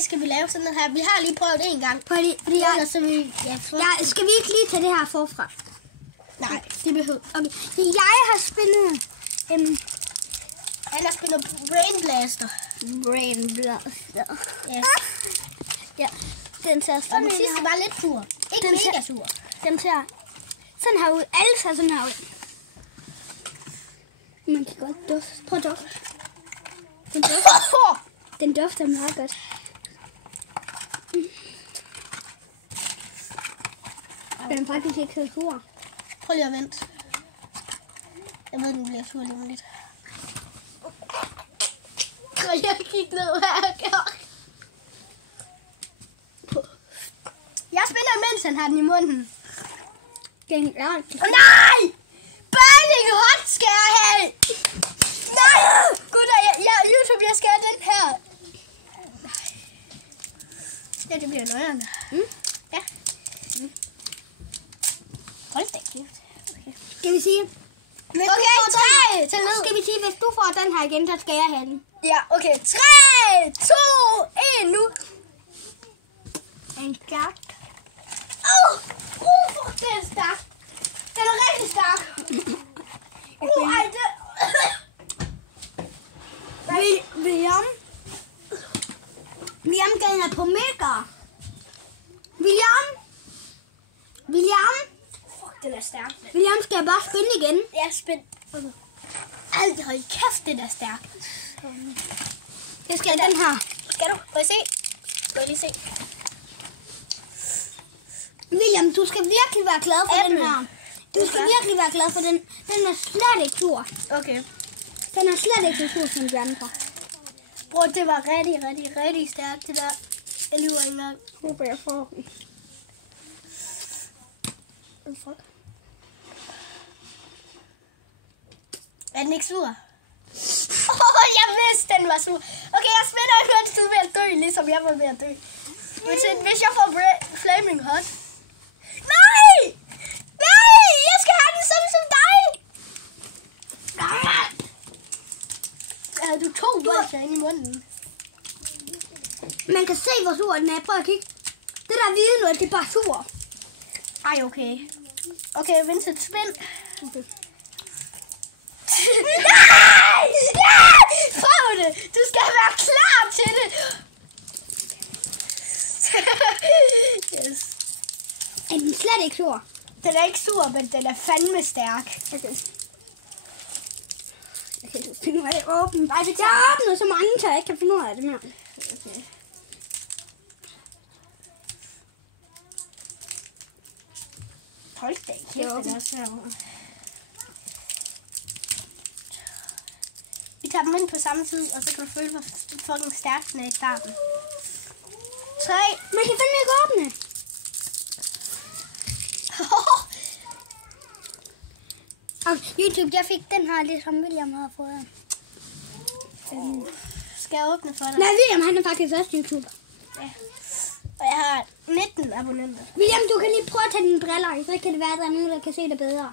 Skal vi lave sådan noget her? Vi har lige prøvet det en gang. Fordi skal vi ikke lige tage det her forfra? Nej, det behøver. Okay. Jeg har spillet... Han har spillet Brain Blaster. Ja. Ja. Den ser Og sådan den sidste var lidt sur. Ikke mega sur. Den ser sådan her ud. Alle ser sådan her ud. Man kan godt dufte. Prøv at dufte. Den dufter meget godt. Den er faktisk ikke så sur. Prøv lige at vente. Jeg ved, den bliver sur lige om lidt. Og jeg kigger ned her. Jeg spiller, mens han har den i munden. Genialt. Nej! Burning Hot skal jeg have! Nej! Gutter, YouTube, jeg skal have den her. Ja, det bliver nøjerne. Ja. Hold da kæft. Okay. Skal vi sige... Okay, 3! Skal vi sige, hvis du får den her igen, så skal jeg have den. Ja, okay. 3, 2, 1, nu. En stærk. Fuck, den er stærk. Den er rigtig stærk. Ej, det... William den er på mega. William. Fuck, den er stærk. William, skal jeg bare spænde igen? Jeg er spændt. Okay. Ej, hold kæft, den er stærk. Jeg skal have den her. Skal du? Må jeg se? Må jeg lige se? William, du skal virkelig være glad for Apple. den her. Du skal virkelig være glad for den. Den er slet ikke sur. Okay. Den er slet ikke så sur som de andre. Bror, det var rigtig stærkt, det der. Jeg lyver ikke engang. Håber jeg får den. Fuck. Er den ikke sur? Jeg vidste, den var sur. Okay, jeg spiller ikke, mens du er ved at dø, ligesom jeg var ved at dø. Hvis jeg får Flaming Hot. Nej! Nej! Jeg skal have den samme som dig! Du to bolcher ind i munden. Man kan se, hvor sur den er. Prøv at kigge. Det der hvide noget, det er bare sur. Ej, okay. Okay, Vincent, spind. Okay. Nej! Ja! Prøv det! Du skal være klar til det! Yes. Er den slet ikke sur? Den er ikke sur, men den er fandme stærk. Okay. Okay, du finder ud af at åbne. Jeg har åbnet så mange, så jeg ikke kan finde ud af det mere. Okay. Hold da kæft, den er så. Vi tager dem ind på samme tid, og så kan du føle, hvor fucking stærk den er i starten. 3. Man kan fandme ikke åbne. Og YouTube, jeg fik den her lidt, som William har fået. Skal jeg åbne for dig? Nej, William, han er faktisk også YouTuber. Ja. Og jeg har 19 abonnenter. William, du kan lige prøve at tage dine briller af, så kan det være, at der er nogen, der kan se det bedre.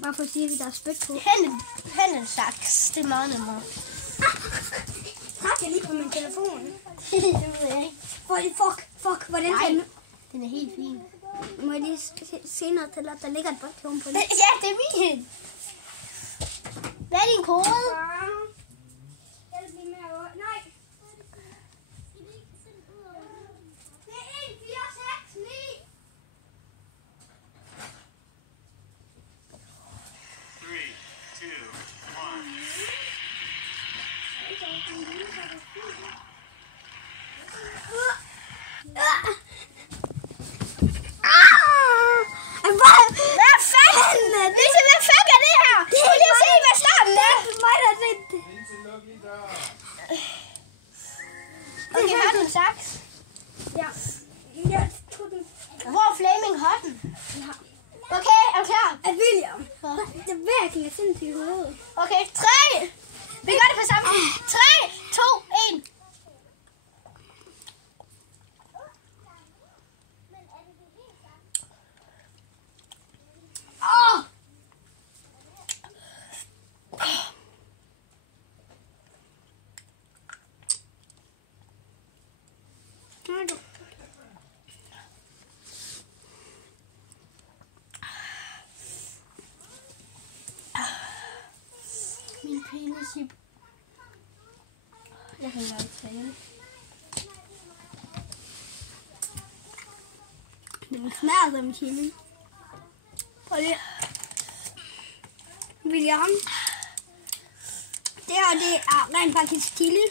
Hvorfor siger vi, der er spyt på? Hændesaks. Det er meget nemmere. Træk jeg lige på min telefon. Det ved jeg ikke. Fuck, hvordan Nej, kan den er helt fin. må jeg lige se noget til, at der ligger et botklon på det? Ja, det er min. Hvad er din kode? Hjælp lige med at nej. Det er 1, 4, 6, 9. Hvad fanden? Lise, hvad fuck er det her? Prøv lige at se, hvad starten er. Det er mig, der har set det. Okay, har du en saks? Ja. Jeg tog den. Hvor er Flaming Hotten? Ja. Okay, er du klar? Af William. Det er virkelig sindssygt ud. Okay, 3. Vi gør det på samme. 3, 2, 1. Min penis i... Jeg kan ikke tale. Det smager som chili. Prøv lige. William. Det her, det er rent faktisk chili.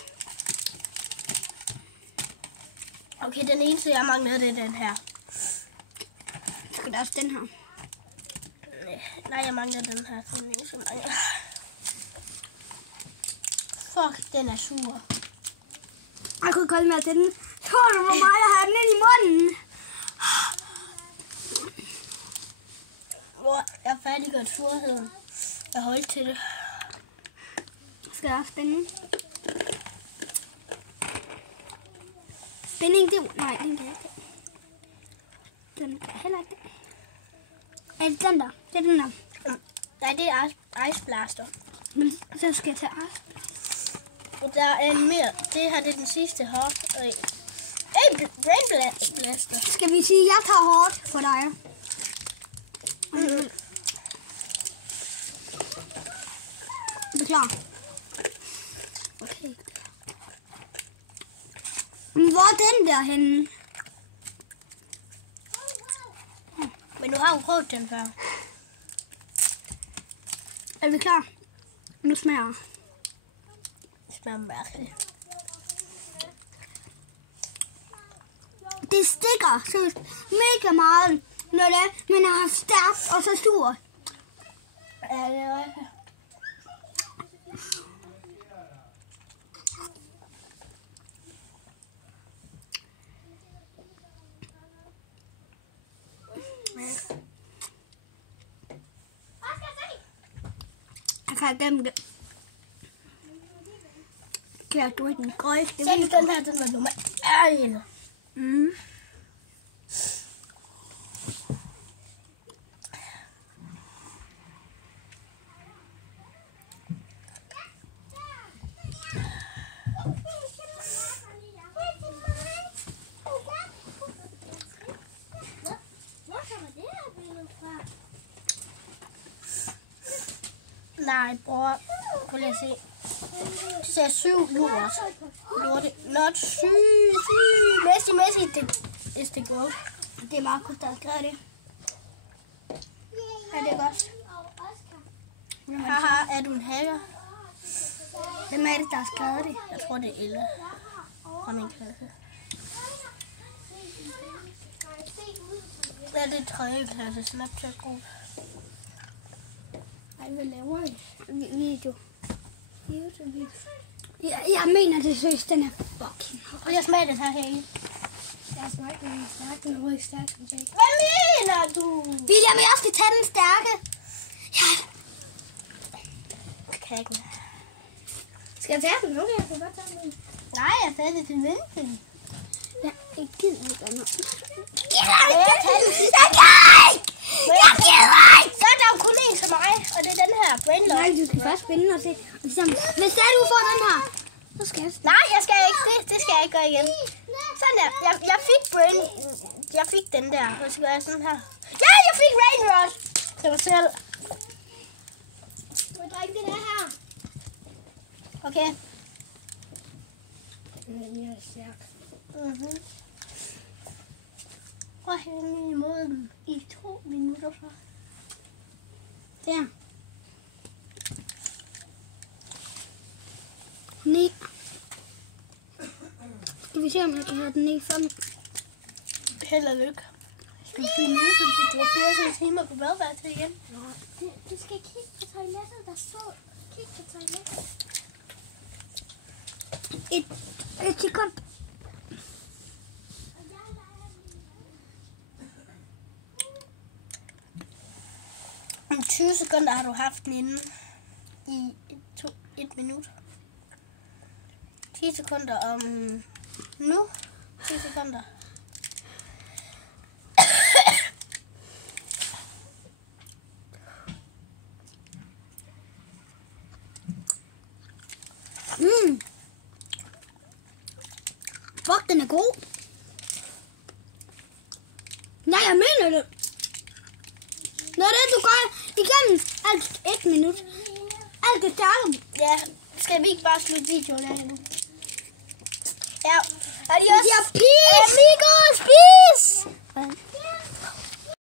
Okay, den eneste, jeg mangler, det er den her. Skal der også den her? Nej, jeg mangler den her. Den eneste, jeg mangler. Fuck, den er sur. Jeg kunne godt med den. Tror du, hvor meget jeg har den ind i munden? Hvor jeg færdiggør surheden. Jeg holdt til det. Skal jeg have spænding? Spænding, det... Nej, den kan jeg ikke. Den kan jeg heller ikke. Er det den der? Det er den der. Nej, det er Ice Blaster. Men så skal jeg tage ice. Og der er en mere. Det her, det er den sidste her. Hey, Brain Blaster. Skal vi sige, at jeg tager hårdt for dig? Er du klar? Okay. Hvor er den der henne? Men du har jo prøvet den før. Er vi klar? Nu smager. Det smager mærkeligt. Det stikker så mega meget, når det er, man har haft stærkt og så sur. Ja, det er rigtigt. Jeg kan gemme det. Kan jeg drikke den grøfte? Se nu den her, den var nummer 1. Mm. Nej, bror. Prøv lige at se. Det ser 7 nu også. Lorte. Not syg. Messi. Det er godt. Det er Markus, der har skrevet det. Er det godt? Haha, er du en hacker? Hvem er det, der har skrevet det? Jeg tror, det er Elle fra min klasse. Ja, det er 3. klasse Snapchat-gruppe. Ej, hvad laver I? Video. YouTube-video. Jeg mener det seriøst, den er fucking hot. Og jeg smager den her hele. Jeg smager den stærk, den er rigtig stærk. Hvad mener du? William, jeg skal tage den stærke. Ja. Kakken. Skal jeg tage den? Okay, jeg kan godt tage den. Nej, jeg tager det til venten. Ja, jeg gider ikke andet. Jeg tager den sidste. Jeg gider ikke! Jeg gider ikke! Så er der jo kun en til mig, og det er den her. Brainlock. Nej, du skal først spænde og se. Hvis det er, du får den her, så skal jeg... Nej, jeg skal ikke. Det skal jeg ikke gøre igen. Sådan der. Jeg fik den der. Og så gør jeg sådan her. Ja, jeg fik Rain Rod til mig selv. Må jeg drikke det der her? Okay. Den er stærk. Mhm. Prøv hen imod den i 2 minutter så. Der. Nej. Skal vi se, om jeg kan have den ned for den? Held og lykke. Skal vi finde ud, som du har 24 timer på badeværelset igen? Du skal kigge på toilettet, der står. Kig på toilettet. Et sekund. Om 20 sekunder har du haft den inde i 1 minut. 10 sekunder om nu. 10 sekunder. Fuck, den er god. Nej, jeg mener det. Når det du gør igennem alt 1 minut. det tarm. Ja, skal vi ikke bare slutte videoen af nu? Ja, adios. De har